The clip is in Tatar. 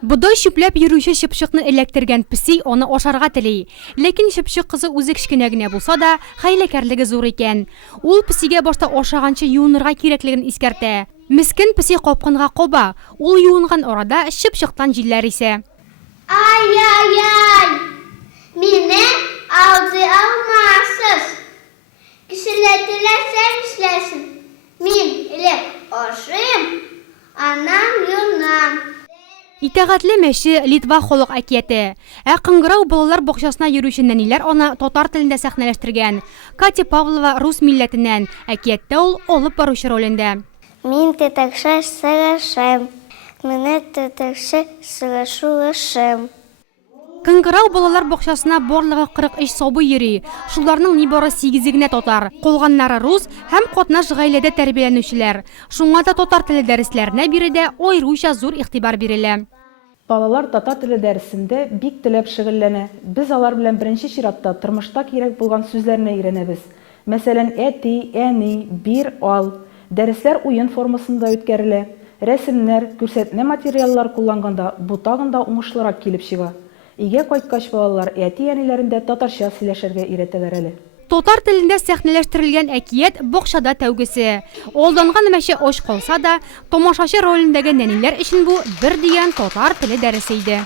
Бодай чүпләп йөрүче чыпчыкны эләктергән песи аны ашарга тели. Ләкин чыпчык кызы үзе кечкенә генә булса да, хәйләкәрлеге зур икән. Ул песигә башта ашаганчы юынырга кирәклеген искәртә. Мескен песи капканга каба. Ул юынган арада чыпчыктан җилләр исә. Ай-яй-яй! Мине алды алмасыз. Кешеләр теләсә эшләсен. Мин элек ашыйм, аннан юнам. Итәгатьле мәче Литва халык әкияте. Ә кыңгырау балалар бакчасына йөрүче нәниләр аны татар телендә сәхнәләштергән. Катя Павлова рус милләтеннән, әкияттә ул алып баручы ролендә. Мин тетәкшә сыгышым. Менә тетәкшә сыгышышым. Кыңгырау балалар бакчасына барлыгы 43 сабый йөри. Шуларның нибары 8 генә татар. Калганнары рус һәм катнаш гаиләдә тәрбияләнүчеләр. Шуңа да татар теле дәресләренә биредә аеруча зур игътибар бирелә. Балалар татар теле дәресендә бик теләп шөгыльләнә. Без алар белән беренче чиратта тормышта кирәк булган сүзләрне өйрәнәбез. Мәсәлән, әти, әни, бир, ал. Дәресләр уен формасында үткәрелә. Рәсемнәр, күрсәтмә материаллар кулланганда бу тагын да уңышлырак килеп чыга. Өйгә кайткач балалар әти-әниләрендә татарча сөйләшергә өйрәтәләр әле. Татар телендә сәхнәләштерелгән әкият бакчада тәүгесе. Алданган мәче аш калса да, тамашачы ролендәге нәниләр өчен бу бер дигән татар теле дәресе иде.